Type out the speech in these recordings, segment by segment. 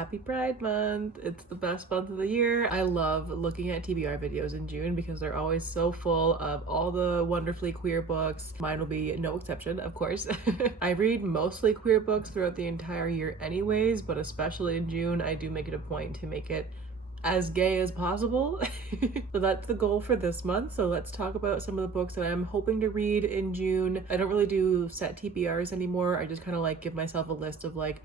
Happy Pride Month. It's the best month of the year. I love looking at TBR videos in June because they're always so full of all the wonderfully queer books. Mine will be no exception, of course. I read mostly queer books throughout the entire year anyways, but especially in June, I do make it a point to make it as gay as possible. So that's the goal for this month. So let's talk about some of the books that I'm hoping to read in June. I don't really do set TBRs anymore. I just kind of like give myself a list of like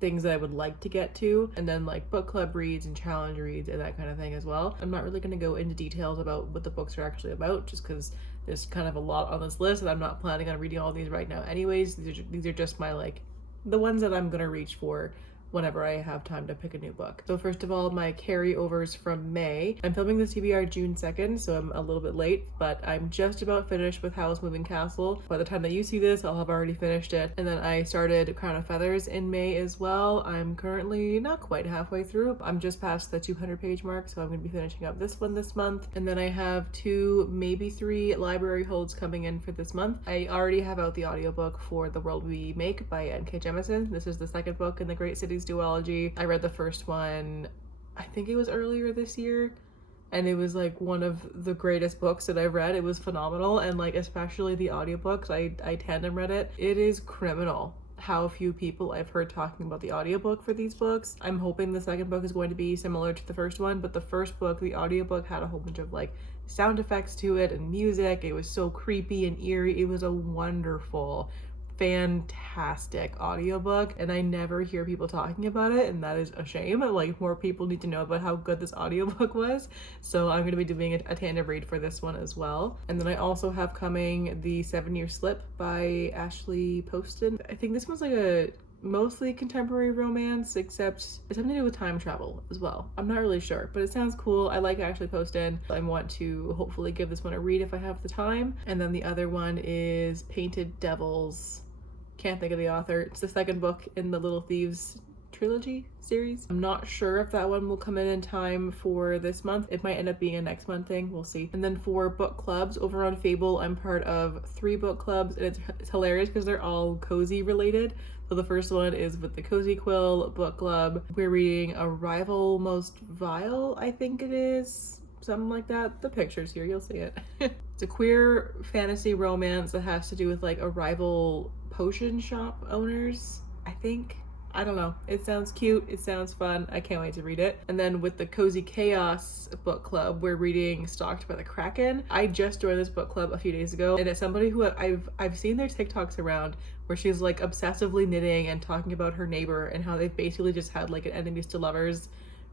things that I would like to get to, and then like book club reads and challenge reads and that kind of thing as well. I'm not really going to go into details about what the books are actually about, just because there's kind of a lot on this list and I'm not planning on reading all these right now anyways. These are just my like the ones that I'm going to reach for whenever I have time to pick a new book. So first of all, my carryovers from May. I'm filming this TBR June 2nd, so I'm a little bit late, but I'm just about finished with Howl's Moving Castle. By the time that you see this, I'll have already finished it. And then I started Crown of Feathers in May as well. I'm currently not quite halfway through. I'm just past the 200 page mark, so I'm going to be finishing up this one this month. And then I have 2, maybe 3 library holds coming in for this month. I already have out the audiobook for The World We Make by N.K. Jemisin. This is the second book in the Great Cities duology. I read the first one, I think it was earlier this year, and it was like one of the greatest books that I've read. It was phenomenal, and like especially the audiobooks, I tandem read it. It is criminal how few people I've heard talking about the audiobook for these books. I'm hoping the second book is going to be similar to the first one, but the first book, the audiobook, had a whole bunch of like sound effects to it and music. It was so creepy and eerie. It was a wonderful, fantastic audiobook, and I never hear people talking about it, and that is a shame. Like, more people need to know about how good this audiobook was, so I'm going to be doing a tandem read for this one as well. And then I also have coming the 7-Year Slip by Asheick Poston. I think this one's like a mostly contemporary romance, except it's something to do with time travel as well. I'm not really sure, but it sounds cool. I like Asheick Poston. I want to hopefully give this one a read if I have the time. And then the other one is Painted Devils. Can't think of the author. It's the second book in the Little Thieves trilogy series. I'm not sure if that one will come in time for this month. It might end up being a next month thing. We'll see. And then for book clubs over on Fable, I'm part of 3 book clubs, and it's hilarious because they're all cozy related. So the first one is with the Cozy Quill book club. We're reading A Rival Most Vial, I think it is. Something like that. The picture's here, you'll see it. It's a queer fantasy romance that has to do with like a rival potion shop owners, I think. I don't know. It sounds cute. It sounds fun. I can't wait to read it. And then with the Cozy Chaos book club, we're reading Stalked by the Kraken. I just joined this book club a few days ago, and it's somebody who I've seen their TikToks around where she's like obsessively knitting and talking about her neighbor and how they've basically just had like an enemies to lovers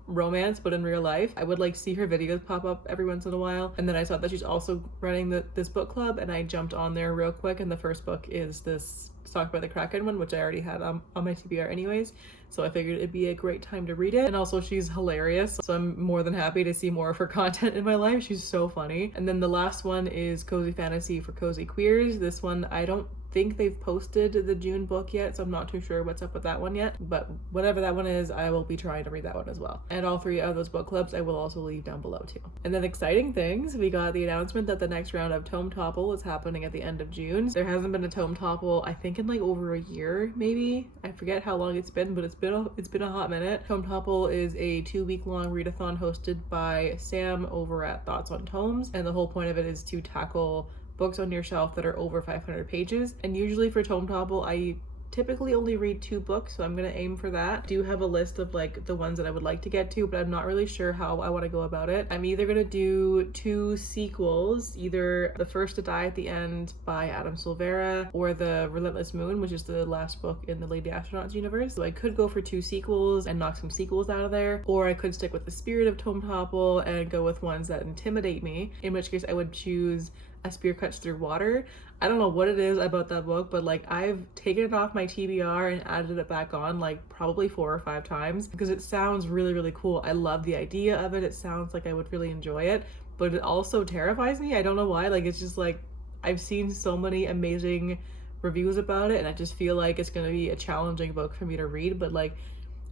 romance, but in real life. I would like see her videos pop up every once in a while. And then I saw that she's also running this book club, and I jumped on there real quick, and the first book is this Stalked by the Kraken one, which I already had on my TBR anyways, so I figured it'd be a great time to read it. And also she's hilarious, so I'm more than happy to see more of her content in my life. She's so funny. And then the last one is Cozy Fantasy for Cozy Queers. This one, I don't think they've posted the June book yet, so I'm not too sure what's up with that one yet, but whatever that one is, I will be trying to read that one as well. And all 3 of those book clubs I will also leave down below too. And then exciting things, we got the announcement that the next round of Tome Topple is happening at the end of June. There hasn't been a Tome Topple, I think, in like over a year, maybe. I forget how long it's been, but it's been a hot minute. Tome Topple is a 2-week-long readathon hosted by Sam over at Thoughts on Tomes, and the whole point of it is to tackle books on your shelf that are over 500 pages. And usually for Tome Topple, I typically only read 2 books, so I'm gonna aim for that. I do have a list of like the ones that I would like to get to, but I'm not really sure how I want to go about it. I'm either gonna do 2 sequels, either The First to Die at the End by Adam Silvera or The Relentless Moon, which is the last book in the Lady Astronauts universe. So I could go for 2 sequels and knock some sequels out of there, or I could stick with the spirit of Tome Topple and go with ones that intimidate me, in which case I would choose A Spear Cuts Through Water. I don't know what it is about that book, but like I've taken it off my TBR and added it back on like probably 4 or 5 times because it sounds really, really cool. I love the idea of it. It sounds like I would really enjoy it, but it also terrifies me. I don't know why. Like, it's just like I've seen so many amazing reviews about it, and I just feel like it's gonna be a challenging book for me to read, but like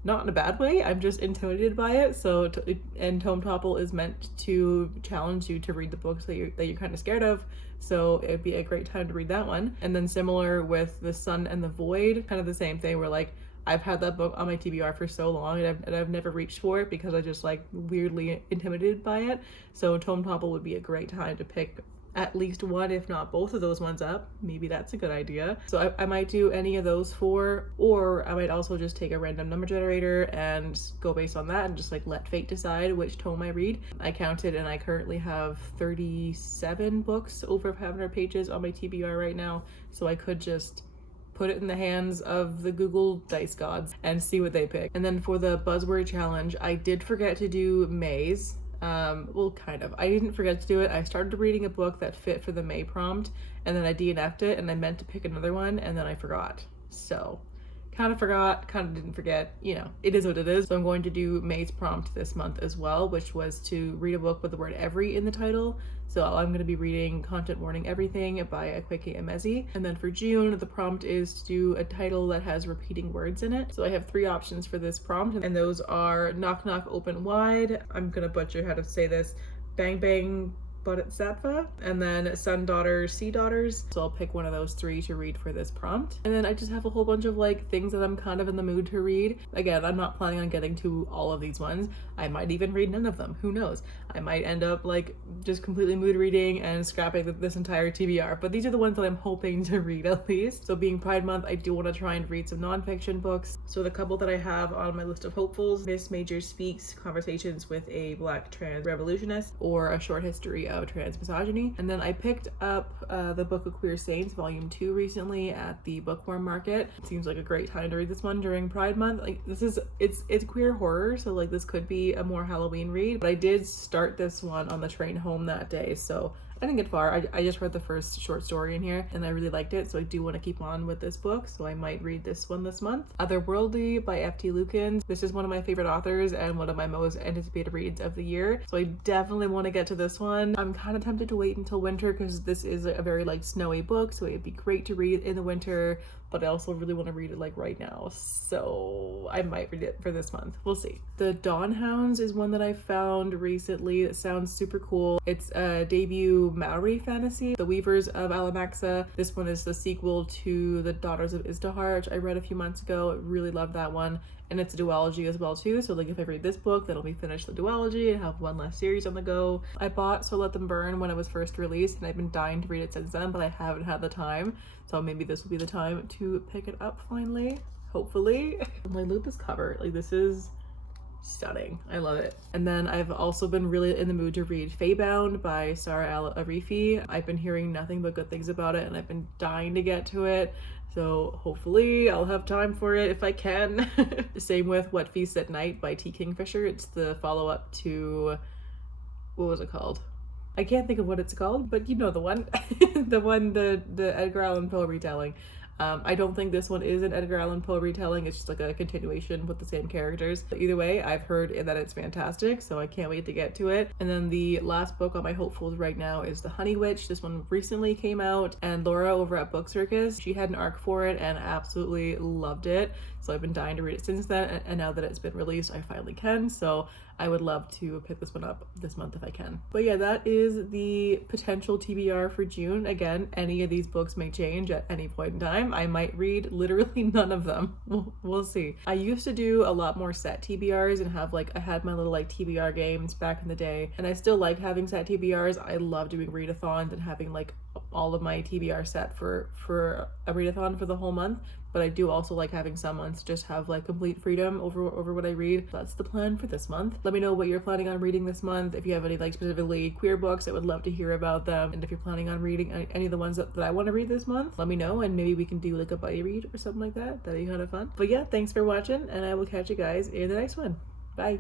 not in a bad way. I'm just intimidated by it. So and Tome Topple is meant to challenge you to read the books that you're kind of scared of, so it'd be a great time to read that one. And then similar with The Sun and the Void, kind of the same thing, where like I've had that book on my TBR for so long, and I've never reached for it because I just like weirdly intimidated by it. So Tome Topple would be a great time to pick at least one, if not both of those ones up. Maybe that's a good idea. So I might do any of those four, or I might also just take a random number generator and go based on that and just like let fate decide which tome I read. I counted and I currently have 37 books over 500 pages on my TBR right now. So I could just put it in the hands of the Google dice gods and see what they pick. And then for the buzzword challenge, I did forget to do May's. Well, kind of. I didn't forget to do it. I started reading a book that fit for the May prompt, and then I DNF'd it, and I meant to pick another one, and then I forgot. So, kind of forgot, kind of didn't forget. You know, it is what it is. So I'm going to do May's prompt this month as well, which was to read a book with the word every in the title. So I'm going to be reading Content Warning Everything by Akwaeke Emezi. And then for June, the prompt is to do a title that has repeating words in it. So I have 3 options for this prompt, and those are Knock Knock Open Wide. I'm going to butcher how to say this. Bang Bang Bodihsattva, and then Sun Daughters, Sea Daughters. So I'll pick one of those 3 to read for this prompt. And then I just have a whole bunch of like things that I'm kind of in the mood to read. Again, I'm not planning on getting to all of these ones. I might even read none of them. Who knows? I might end up like just completely mood reading and scrapping this entire TBR. But these are the ones that I'm hoping to read at least. So being Pride Month, I do want to try and read some nonfiction books. So the couple that I have on my list of hopefuls, Miss Major Speaks Conversations with a Black Trans Revolutionist, or A Short History of Trans Misogyny. And then I picked up the Book of Queer Saints Volume 2 recently at the Bookworm Market. It seems like a great time to read this one during Pride Month. Like it's queer horror, so like this could be a more Halloween read, but I did start this one on the train home that day, so I didn't get far. I just read the first short story in here and I really liked it, so I do want to keep on with this book, so I might read this one this month. Otherworldly by F.T. Lukens. This is one of my favorite authors and one of my most anticipated reads of the year, so I definitely want to get to this one. I'm kind of tempted to wait until winter because this is a very like snowy book, so it'd be great to read in the winter, but I also really want to read it like right now, so I might read it for this month. We'll see. The Dawn Hounds is one that I found recently that sounds super cool. It's a debut Maori fantasy, The Weavers of Alamaxa. This one is the sequel to The Daughters of Istahar, which I read a few months ago. I really loved that one. And it's a duology as well too, so like if I read this book, then I'll be finished the duology and have one less series on the go. I bought So Let Them Burn when it was first released, and I've been dying to read it since then, but I haven't had the time, so maybe this will be the time to pick it up finally, hopefully. My lupus cover, like this is stunning. I love it. And then I've also been really in the mood to read Feybound by Sarah Al-Arifi. I've been hearing nothing but good things about it, and I've been dying to get to it. So hopefully I'll have time for it if I can. Same with What Feasts at Night by T. Kingfisher. It's the follow-up to, what was it called? I can't think of what it's called, but you know the one. the Edgar Allan Poe retelling. I don't think this one is an Edgar Allan Poe retelling. It's just like a continuation with the same characters. But either way, I've heard that it's fantastic, so I can't wait to get to it. And then the last book on my hopefuls right now is The Honey Witch. This one recently came out, and Laura over at Book Circus, she had an arc for it and absolutely loved it. So I've been dying to read it since then, and now that it's been released, I finally can. So I would love to pick this one up this month if I can. But yeah, that is the potential TBR for June. Again, any of these books may change at any point in time. I might read literally none of them. We'll see. I used to do a lot more set TBRs and have like, I had my little like TBR games back in the day, and I still like having set TBRs. I love doing readathons and having like all of my TBR set for a readathon for the whole month. But I do also like having some months just have like complete freedom over what I read. That's the plan for this month. Let me know what you're planning on reading this month. If you have any like specifically queer books, I would love to hear about them. And if you're planning on reading any of the ones that I want to read this month, let me know, and maybe we can do like a buddy read or something like that. That'd be kind of fun. But yeah, thanks for watching, and I will catch you guys in the next one. Bye.